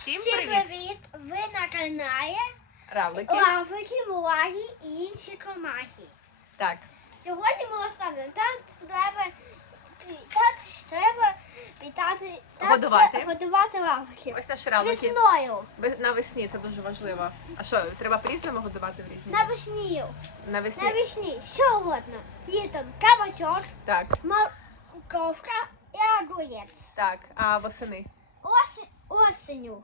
Всім Всім привіт! привіт! Ви на каналі Равлики. Лавики, Мулаги і інші комахи. Так, Сьогодні ми розказуємо, так треба так, треба питати, так, Годувати. годувати лавки. ось наші равлики. Весною. Ви- Навесні це дуже важливо. А що, треба по-різному годувати в різні? На весні. Навесні. Навесні. Сьогодні. Літом кабачок, Так, морковка і огурець. так. А восени? Осінь, осінню.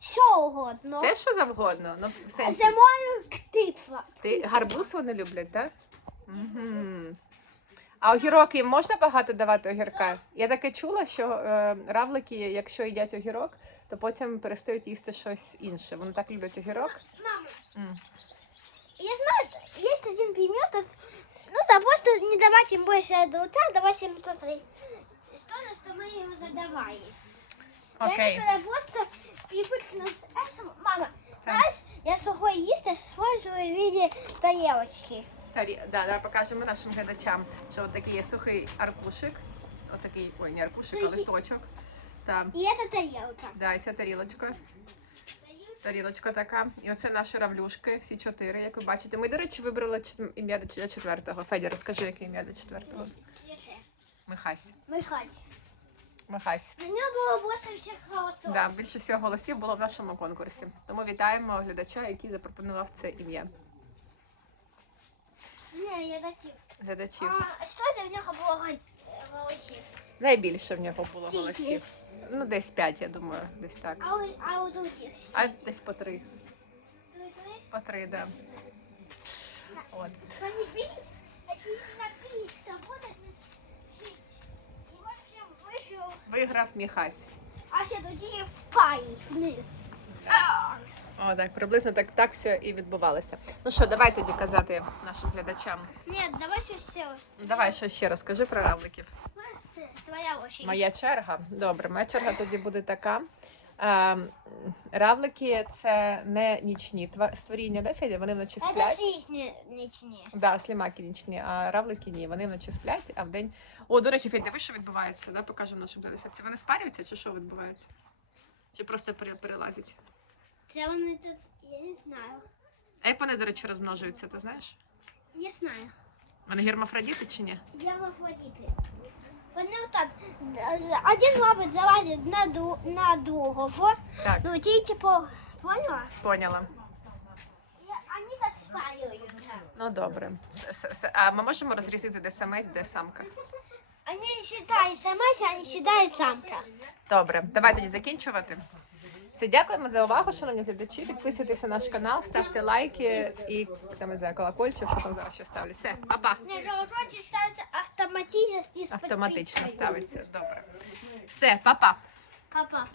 Що угодно. Те, що завгодно. Ну, в сенсі. Зимою ктитва. Ти гарбуз вони люблять, так? Угу. А огірок їм можна багато давати огірка? Я таке чула, що е, равлики, якщо їдять огірок, то потім перестають їсти щось інше. Вони так люблять огірок. Мама, М. я знаю, есть один пример, ну просто не давать им больше до утра, давать им то, что что мы ему задавали. Я Окей. иногда просто привыкну с этим. Мама, знаешь, я сухой есть использую в виде тарелочки. Тарі... Да, давай покажемо нашим глядачам, що от такий є сухий аркушик. Отакий, ой, не аркушик, а Сухий. листочок. Там. И это тарелка. Да, і ця тарілочка. Тарілочка така. І оце наші равлюшки, всі чотири, як ви бачите. Ми, до речі, вибрали чет- ім'я до чет- четвертого. Федя, розкажи, яке ім'я до четвертого. Михась. Михась. Михась. На нем было больше всех голосов. Да, більше всього голосів було в нашому конкурсі. Тому вітаємо глядача, який запропонував це ім'я. Не, я датив. Глядачів. А что это в него было гон- э, голосів? Найбільше в нього було Скільки? голосів. Ну, десь п'ять, я думаю, десь так. А у, а у других? А десь по три. Три-три? По три, да. От. Они били, один набили, кто будет жить. Виграв Міхась. а ще тоді впай вниз. О, так, приблизно так, так все і відбувалося. Ну що, давай тоді казати нашим глядачам. Ні, давай щось ще. Давай що ще розкажи про равликів. Твоя очередь. Моя черга. Добре, моя черга тоді буде така. Равлики це не нічні створіння, да, Федя? Вони вночі сплять. сисни ничне. Да, слімаки нічні, а равлики ні. Вони вночі сплять, а вдень. О, до речі, Федя, ви що відбувається? Да? Покажемо нашим. Це вони спарюються чи що відбувається? Чи просто пере- перелазять? Це вони тут, я не знаю. А як вони, до речі, розмножуються, ти знаєш? Не знаю. Вони гермафродіти чи ні? Я махводіти. Вони отак, один лапить залазить на, ду, на другого. Так, Ну, ти типу, поняла? поняла. І Вони так спаюються. Ну добре. С- с- с- А ми можемо розрізати, де самець, де самка? Они считают самец, они считают самка. Добре, давай тоді закінчувати. Все, дякуємо за увагу, шановні глядачі. Підписуйтесь на наш канал, ставте лайки і там не знаю, колокольчик, що там зараз ще ставлю. Все, па-па. Не, колокольчик ставится автоматически с Автоматично ставиться. Добре. Все, па-па. Папа.